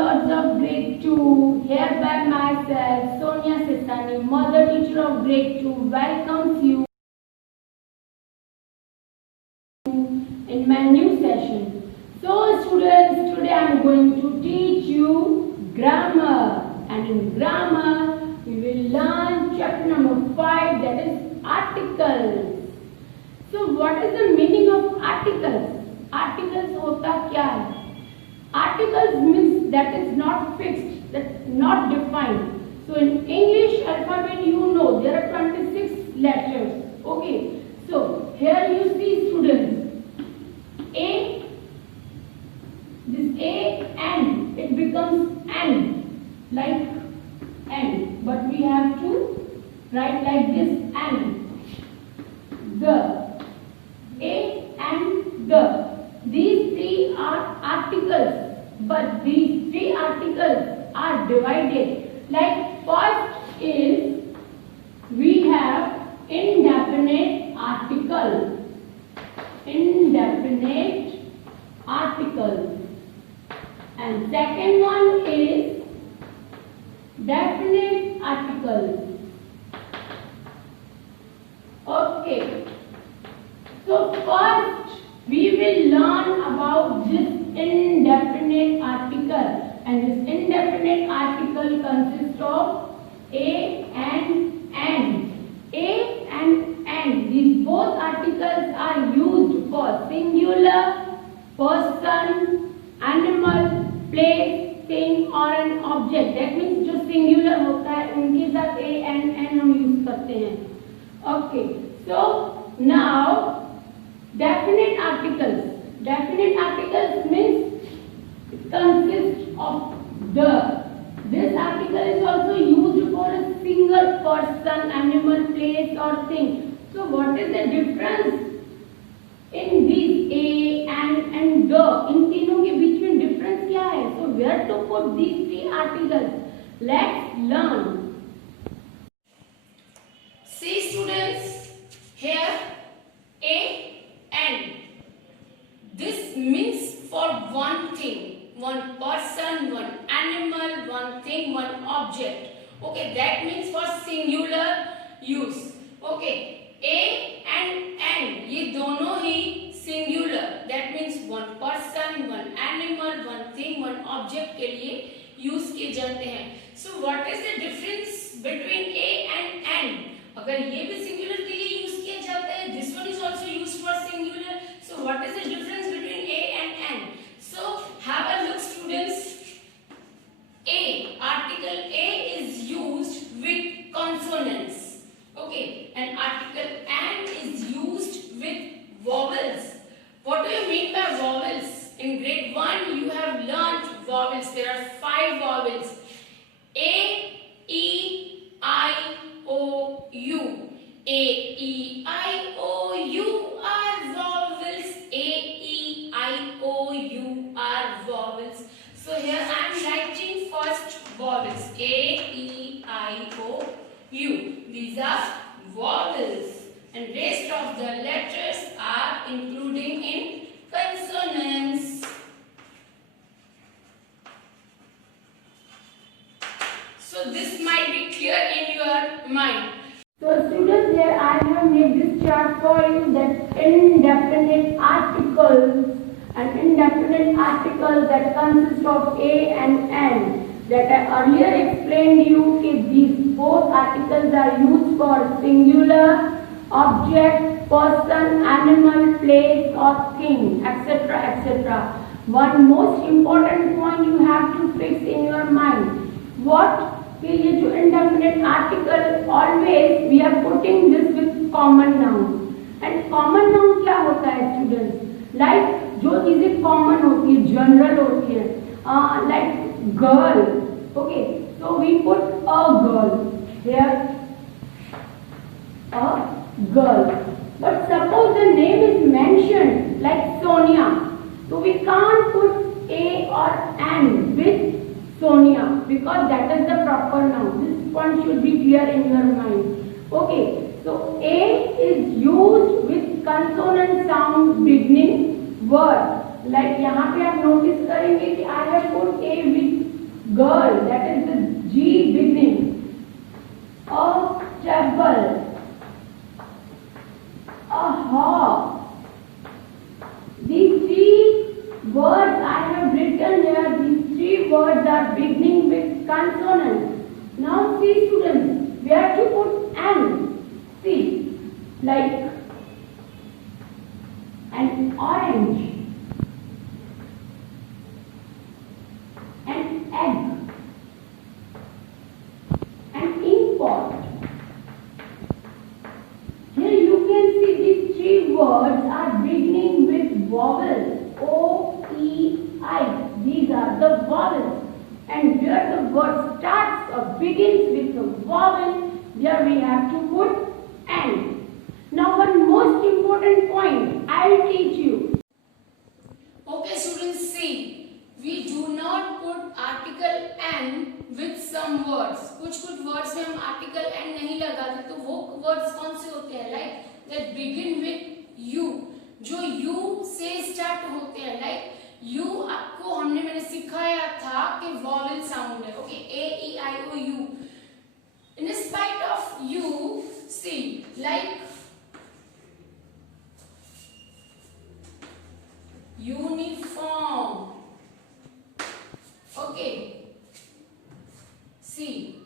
Lords of Grade 2, here by myself, Sonia Sitani, Mother Teacher of Grade 2, welcomes you in my new session. So students, today I am going to teach you grammar, and in grammar we will learn chapter number 5, that is articles. So what is the meaning of articles? Articles होता क्या है? Articles means that is not fixed, that not defined. So in English alphabet, you know there are 26 letters. Okay. So here you see students, A, this A and it becomes N, like N. But we have to write like this N. The A and the. These three are articles, but these three articles are divided. Like first is we have indefinite article. Indefinite article. And second one is definite article. Okay. So first we will learn about this indefinite article, and this indefinite article consists of A and N. A and N, these both articles are used for singular, person, animal, place, thing or an object. That means जो singular होता है उनके साथ A and N हम use करते हैं. Okay, so now definite articles. Definite articles means it consists of the. This article is also used for a single person, animal, place or thing. So what is the difference in these A and the? इन तीनों के बीच में difference क्या है? So where to put these three articles? Let's learn. See students, here A and this means for one thing, one person, one animal, one thing, one object. Okay, that means for singular use. Okay, A and N, ये दोनों ही singular, that means one person, one animal, one thing, one object के लिए use किए जाते हैं. So what is the difference between A and N? अगर ये भी singular के लिए use किया जाता है, this one is also used for singular. So what is the difference between A and N? So have a look students. A, article A is used with consonants. Okay, and article N is used with vowels. What do you mean by vowels? In grade 1 you have learnt vowels. There are 5 vowels. A, E, I, O, U. A, E, I, O, U are vowels. A, E, I, O, U are vowels. So here I am writing first vowels. A, E, I, O, U. These are vowels. And rest of the letters are including in consonants. So this might be clear in your mind. So students, here I have made this chart for you, that indefinite articles, and indefinite articles that consist of A and N. That I earlier explained you that these both articles are used for singular, object, person, animal, place or thing, etc. etc. One most important point you have to fix in your mind. What? कि ये जो indefinite article always we are putting this with common noun. And common noun क्या होता है students? Like जो चीजें common होती है, general होती है, like girl. Okay, so we put a girl here, a girl. But suppose the name is mentioned like Sonia, so we can't put A or N with Sonia because that is the proper noun. This point should be clear in your mind. Okay, so A is used with consonant sound beginning word. Like यहाँ पे आप notice करेंगे कि I have put A with girl, that is the G beginning. A table. A hawk. These three words I have written here, these three words are beginning with consonants. Now see students, we have to put N. See, like an orange, an egg, an ink pot. Here you can see these three words are beginning with vowels. O, E, I. These are the vowels. And where the word starts or begins with a vowel, there we have to put N. Now one most important point I will teach you. Okay students, see, we do not put article N with some words. कुछ words में हम article N नहीं लगाते, तो वो words कौन से होते हैं? Like that begin with U, जो U से start होते हैं. Like U आपको मैंने सिखाया था कि vowel sound है. Okay, A, E, I, O, U. In spite of U, see, like uniform. Okay. See,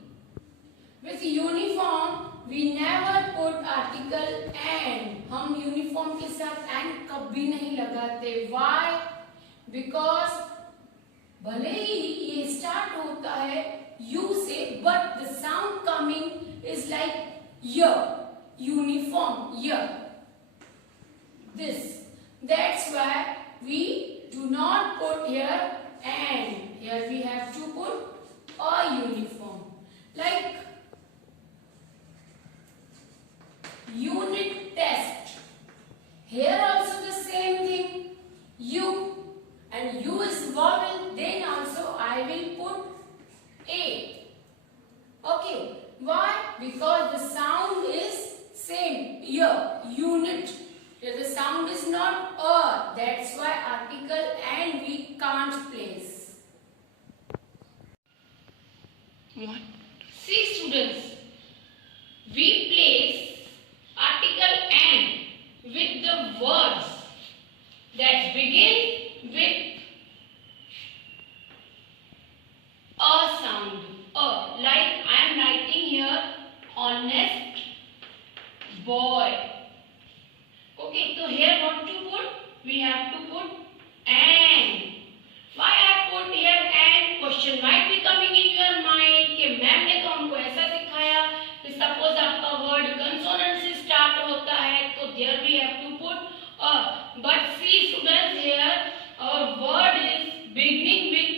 with uniform we never put article N. हम uniform के साथ N कभी नहीं लगाते. Why? Because भले ही ये start होता है U से, but the sound coming is like Y. Uniform Y. This. That's why we do not put here N. Here we have to put a uniform. Like unit test. Here also the same thing. U. And U is vowel. Then also I will put A. Okay. Why? Because the sound is same. Y. Unit. Here the sound is not a. That's why article and we can't place. What? See students, we place article and with the words that begin with a sound. A. Like I am writing here, honest boy. Okay, so here what to put? We have to put and. Why I put here and? Question might be coming in your mind कि ma'am ने तो हमको ऐसा सिखाया कि suppose आपका word consonant से start होता है तो there we have to put a. But see students, here our word is beginning with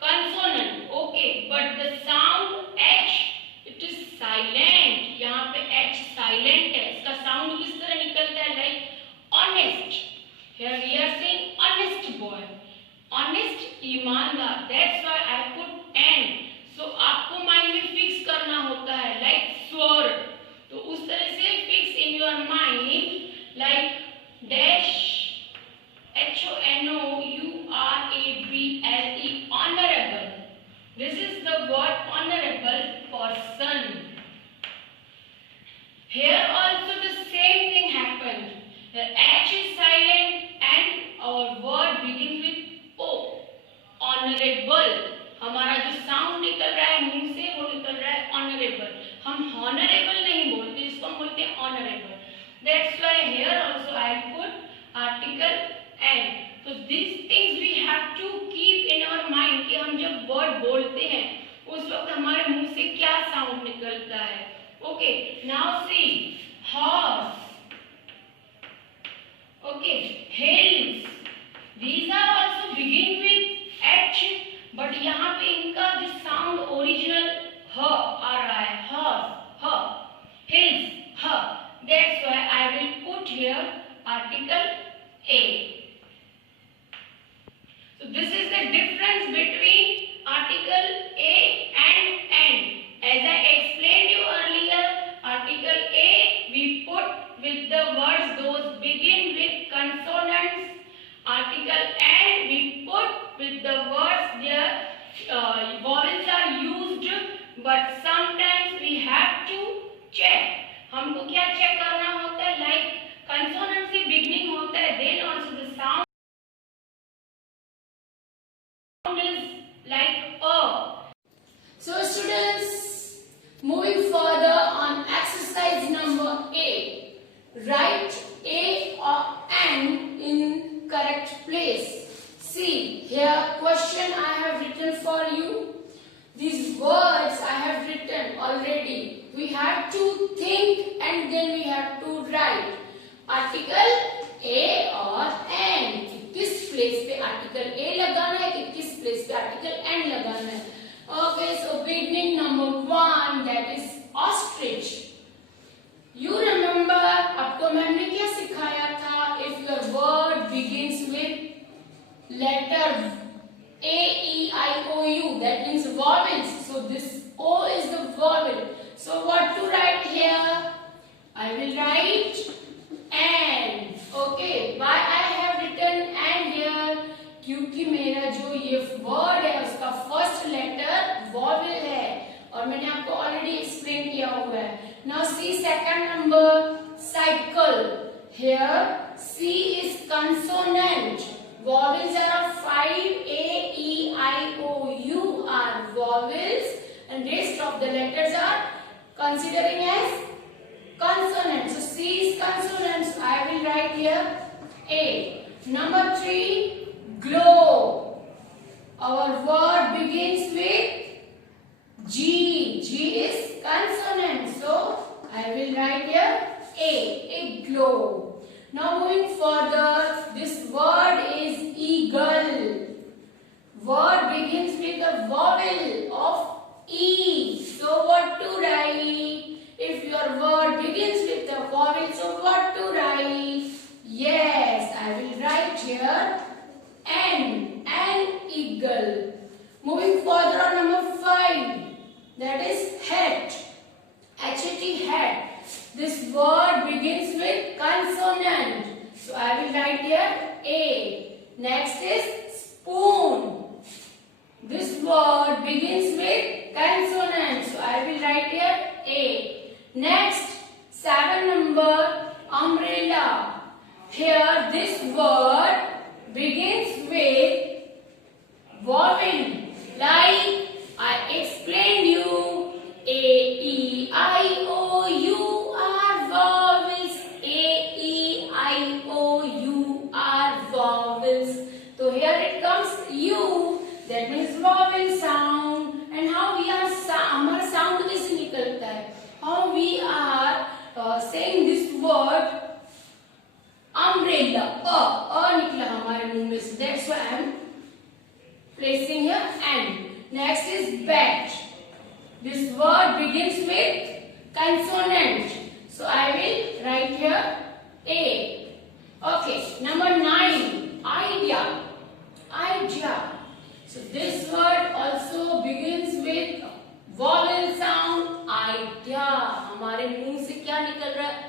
consonant. Okay, but the sound H, it is silent. यहाँ पे H silent है. इसका sound किस तरह निकलता है? Like honest. Here we are saying honest boy. Honest, ईमानदार. That's why I put N. So आपको माइंड में फिक्स करना होता है like sword. तो उस तरह से fix in your mind like dash HONOURABLE, honorable. This is the word honorable person. Here also the same thing happened. The H is silent and our word begins with O. Honorable. हमारा जो sound निकल रहा है मुंह से वो निकल रहा है honorable. हम honorable नहीं बोलते, इसको हम बोलते हैं honorable. That's why here also I put article and. So these things we have to keep in our mind कि हम जब word बोलते हैं उस वक्त हमारे मुंह से क्या साउंड निकलता है. Okay, now see horse. Okay, hills. These are also begin with H, but यहाँ पे इनका जो साउंड ओरिजिनल ह आ रहा है. Horse, h. Hills, h. That's why I will put here article A. So this is the difference between article A and N. As I explained you earlier, article A we put with the words those begin with consonants. Article N we put with the words their vowel further on exercise number A. Write A or N in correct place. See, here question I have written for you. These words I have written already. We have to think and then we have to write. Article A और N. किस place पे article A लगाना है, किस place पे article N लगाना है. Okay, so beginning number 1, that is ostrich. You remember आपको मैम ने क्या सिखाया था? If your word begins with letter A, E, I, O, U, that means vowels. So this O is the vowel. So what to write here? I will write N. Okay. Why I have written N here? क्योंकि मेरा जो ये word है उसका first letter vowel है और मैंने आपको already explain किया हुआ है. Now see second number, cycle. Here C is consonant. Vowels are 5. A, E, I, O, U are vowels and rest of the letters are considering as consonants. So C is consonant. So I will write here A. Number 3, glow. Our word begins with G. G is consonant. So I will write here A glow. Now moving further, this word is eagle. Word begins with the vowel of E. So what to write? If your word begins with the vowel, so what to write? Yes, I will write here N. An eagle. Moving further on number 5, that is hat. H-A-T, hat. This word begins with consonant. So I will write here A. Next is spoon. This word begins with consonant. So I will write here A. Next, 7 number, umbrella. Here this word begins with vowel. Like I explained you, A, E, I, O, U are vowels. A, E, I, O, U are vowels. So here it comes U. That means vowel sound. And how we are हमारा sound कैसे निकलता है? How we are saying this word umbrella. निकला हमारे मुंह में से. That's why I am placing here N. Next is bat. This word begins with consonant. So I will write here A. Okay. Number 9. Idea. Idea. So this word also begins with vowel sound. Idea. हमारे मुंह से क्या निकल रहा है?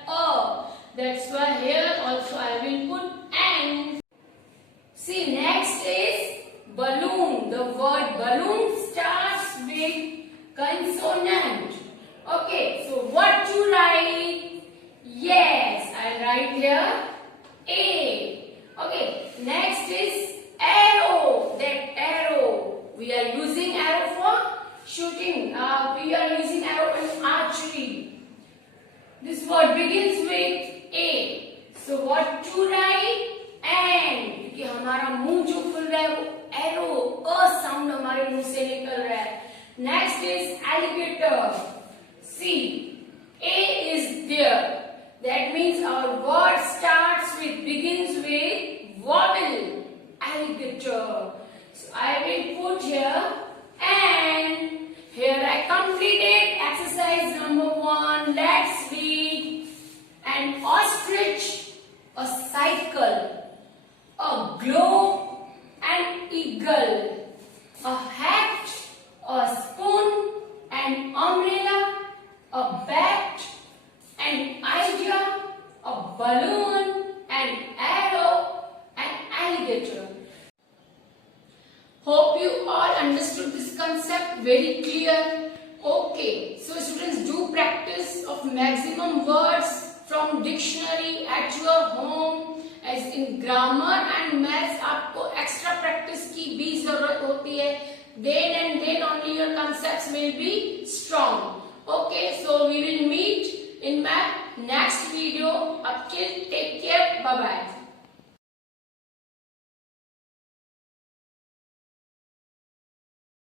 That's why here also I will put N. See, next is balloon. The word balloon starts with consonant. Okay, so what to write? Yes, I'll write here A. Okay, next is arrow. That arrow. We are using arrow for shooting. We are using arrow in archery. This word begins with A. So what to write? N. क्योंकि हमारा मुंह जो खुल रहा है वो arrow, sound हमारे मुंह से निकल रहा है. Next is alligator. See, A is there. That means our word begins with vowel. Alligator. So I will put here and here I completed exercise number 1. Let's read. An ostrich, a cycle, a globe, an eagle, a hat, a spoon, an umbrella, a bat, an idea, a balloon, an arrow, an alligator. Hope you all understood this concept very clear. Okay, so students, do practice of maximum words from dictionary at your home. As in grammar and maths आपको extra practice की भी जरूरत होती है. Then and then only your concepts will be strong. Okay, so we will meet in my next video. Up till take care. Bye bye.